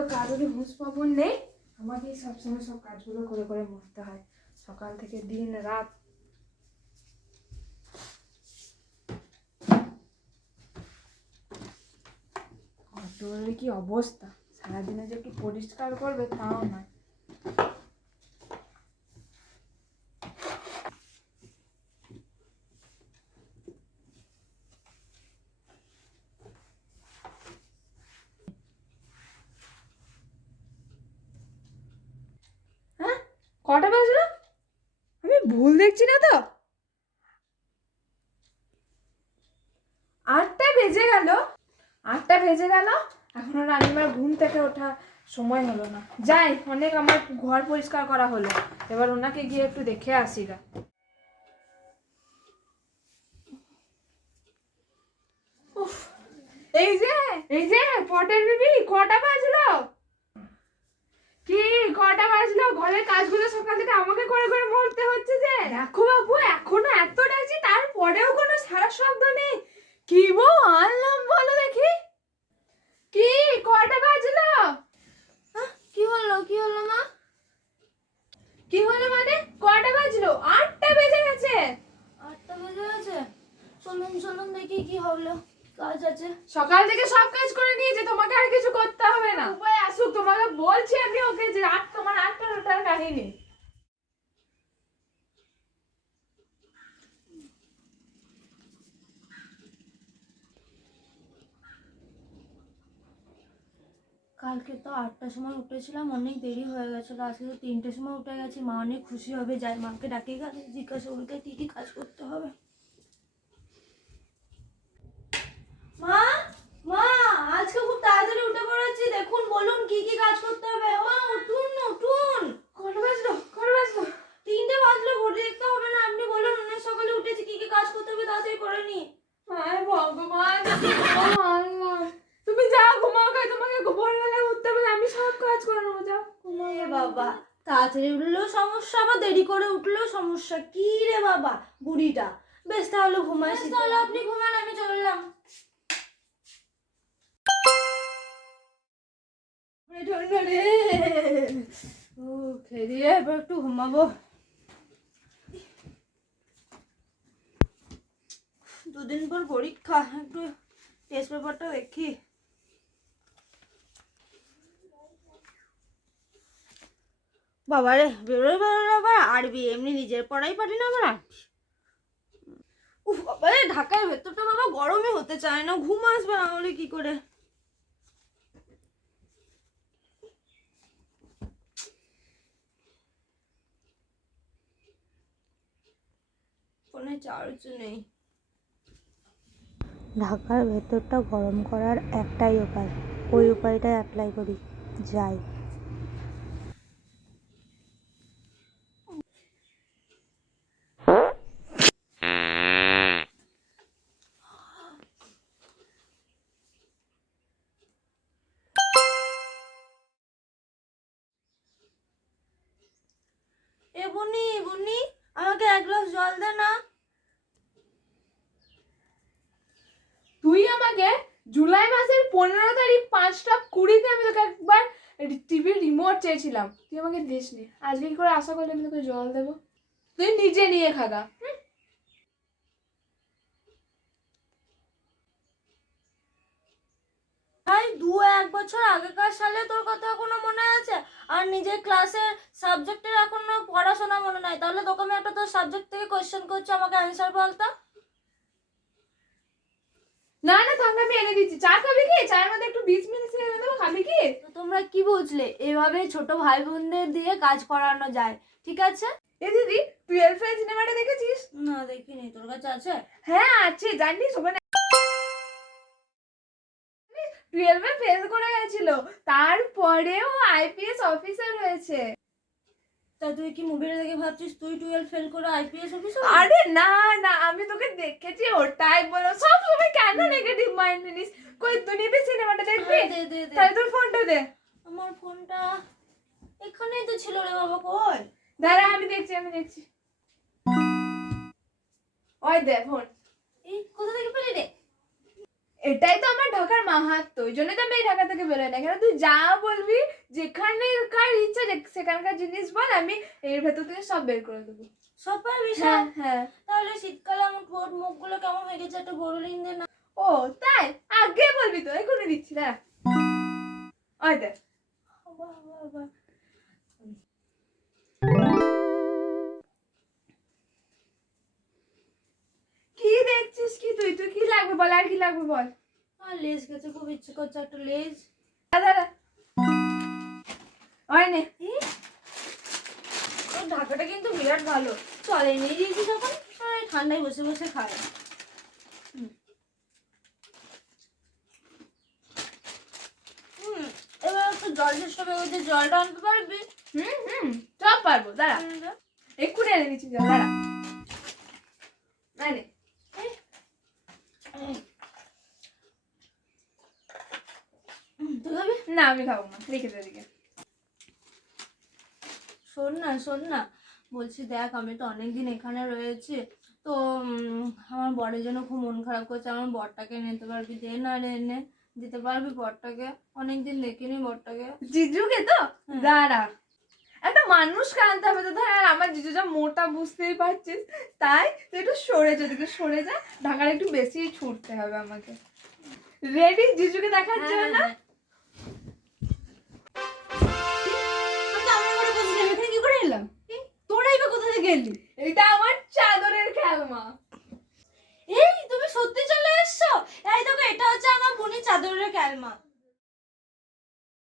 তো কারোরই হুঁশ খবর নেই, আমাকেই সবসময় সব কাজগুলো করে করে মরতে হয়, সকাল থেকে দিন রাত। ঘরের কি অবস্থা, সারাদিনে যে একটু পরিষ্কার করবে তাও নয়। হ্যাঁ, কটা বাজলো? আমি ভুল দেখছি না তো? 8টা বেজে গেল। 8টা বেজে গেল, এখনো রানিমার ঘুম থেকে ওঠা সময় হলো না। যাই, অনেক আমার ঘর পরিষ্কার করা হলো, এবার ওনাকে গিয়ে একটু দেখে আসি গা। এই যে এই যে পটের বিবি, কটা বাজলো? কি কটা বাজলো? ঘরের কাজগুলো সকাল থেকে আমাকে করে করে মরতে হচ্ছে যে। দেখো বাবু, এখনো এত ডাকছি তারপরেও কোনো সারা শব্দ নেই। কি বউ আনলাম বলো দেখি। কি কটা বাজলো? কি হলো কি হলো মা? কি হলো মানে? কটা বাজলো? 8টা বেজে গেছে। 8টা বেজে গেছে? চলুন চলুন দেখি কি হলো, কাজ আছে। সকাল থেকে সব কাজ করে নিয়েছে, তোমাকে আর কিছু করতে হবে না। উপায় আসুক, তোমাকে বলছি আমি ওকে যে রাত তোমার 8টা কাহিনী। কালকে তো 8টার সময় উঠেছিলাম, অনেক দেরি হয়ে গেছিলো। আজকে তো 3টের সময় উঠে গেছি, মা অনেক খুশি হবে। যাই মাকে ডাকে গেলে জিজ্ঞাসা করতে কি কি কাজ করতে হবে। মা মা, আজকে খুব তাড়াতাড়ি উঠে পড়েছি, দেখুন বলুন কি কি কাজ করতে হবে। মা উঠুন উঠুন। কটা বাজলো? কটা বাজলো? 3টে বাজলো, ঘড়ি দেখতে হবে না, আপনি বলুন। অনেক সকালে উঠেছি, কি কি কাজ করতে হবে তাড়াতাড়ি করে নি। হায় ভগবান, আল্লাহ, তুমি যাও ঘুমাও গো, তোমাকে ভোরবেলায় উঠতে হবে, আমি সব কাজ করে নেবো, যাও ঘুমাও এ গো। বাবা, তাড়াতাড়ি উঠলেও সমস্যা, আবার দেরি করে উঠলেও সমস্যা। কি রে বাবা বুড়িটা। বেশ তাহলে ঘুমাই, তাহলে আপনি ঘুমান, আমি চললাম। ঠান্ডা রে, ও খেয়ে এবার একটু ঘুমাবো। দুদিন পর পরীক্ষা, একটু টেস্ট পেপারটা দেখি। বাবারে, বেরোয় বেরোয় আবার আরবি, এমনি নিজের পড়াই পারি না আবার আরবি। উফ বাবারে, ঢাকার ভেতরটা বাবা গরমই হতে চায় না, ঘুম আসবে না হলে কি করে। ফোনে চার্জ নেই। ঢাকার ভেতরটা গরম করার একটাই উপায়, ওই উপায়টাই অ্যাপ্লাই করি। যাই। এ বুনি বুনি, আমাকে 1 গ্লাস জল দে না। তুই আমাকে জুলাই মাসের 15 তারিখ 5টা 20-তে আমি তোকে একবার টিভির রিমোট চেয়েছিলাম, তুই আমাকে দিসনি। আজকে কি করে আশা করলে আমি তোকে জল দেবো? তুই নিজে নিয়ে খাগা। ভাই 2-1 বছর আগেকার সালে তোর কথা এখনো মনে আছে? আর নিজের ক্লাসের সাবজেক্টের এখনো পড়াশোনা মনে নাই, তাহলে তোকে আমি একটা তোর সাবজেক্ট থেকে কোয়েশ্চেন করছি, আমাকে অ্যান্সার বলতো। না না থাক, আমি এনে দিচ্ছি। চা খাবি কি? চায়ের মধ্যে একটু বীজ মিশিয়ে এনে দেবো, খাবি কি? তো তোমরা কি বুঝলে এভাবে ছোট ভাই বোনদের দিয়ে কাজ করানো যায়? ঠিক আছে। এ দিদি, 12 এর সিনেমাটা দেখেছিস? না দেখিনি, তোর কাছে আছে? হ্যাঁ আছে, জানিস ওখানে 12 ফেল করে গেছিল, তারপরেও আইপিএস অফিসার হয়েছে। তা তুই কি মুভিটা দেখে ভাবছিস তুই 12 ফেল করে আইপিএস অফিসার? আরে না না, আমি তোকে দেখেছি ওটাই বলো, সব সময় কেন নেগেটিভ মাইন্ড নিস? কই তুই নিবি সিনেমাটা দেখবি? দে দে দে। তাহলে তোর ফোনটা দে। আমার ফোনটা এখানেই তো ছিল রে বাবা, কই? দাঁড়া, আমি দেখছি। ওই দে ফোন। এই কোথা থেকে পেলি রে? এটাই তো আমার ঢাকার মাহাত্ম্য, ওই জন্যই তো আমি এই ঢাকা থেকে বেরোই না। এখানে তুই যা বলবি, যেখানকার ইচ্ছা সেখানকার জিনিস বল, আমি এর ভেতর থেকে সব বের করে দেবো। সব পারবি হ্যাঁ সব? হ্যাঁ। তাহলে শীতকালে আমার ঠোঁট মুখগুলো কেমন হয়ে গেছে, একটা বড়লিন দে না। ও তাই, আগে বলবি তো, এখনই দিচ্ছি না। ওই দেখ। বাহ, বাহ, বাহ। কি দেখছিস কি তুই? তুই কি লাগবে বল, আর কি লাগবে বল। আর লেজ খেতে খুব ইচ্ছে করছে, একটা লেজ। দাদা ওই নে। ওর ঢাকাটা কিন্তু বিরাট ভালো, চলে নিয়ে দিয়েছি যখন সবাই ঠান্ডায় বসে বসে খায়। এবার একটু জল চেষ্টা করে, ওই যে জলটা আনতে পারবি? সব পারবো, দাঁড়া এক্ষুনি এনে দিচ্ছি, দাঁড়া। এই নে। তুই খাবি? না আমি খাবো না, রেখে দে এদিকে। শোন না, বলছি দেখ, আমি তো অনেকদিন এখানে রয়েছি, তো আমার বরের জন্য খুব মন খারাপ করছে। আমার বরটাকে নিতে পারবি? দে না রে, এনে দিতে পারবি বরটাকে? অনেকদিন দেখিনি বরটাকে। জিজুকে তো দাঁড়া, একটা মানুষকে আনতে হবে তো। ধর, আর আমার জিজু যা মোটা বুঝতেই পারছিস, তাই তুই একটু সরে যা, দিকে সরে যা। ঢাকার একটু বেশি ছুটতে হবে আমাকে। রেডি জিজুকে দেখার জন্য? কি করে এলাম? তোরাই বা কোথা থেকে এলি? এটা আমার চাদরের খেলনা। এই তুমি সত্যি চলে এসছো? এই দেখো, এটা হচ্ছে আমার বোনের চাদরের ক্যালমা।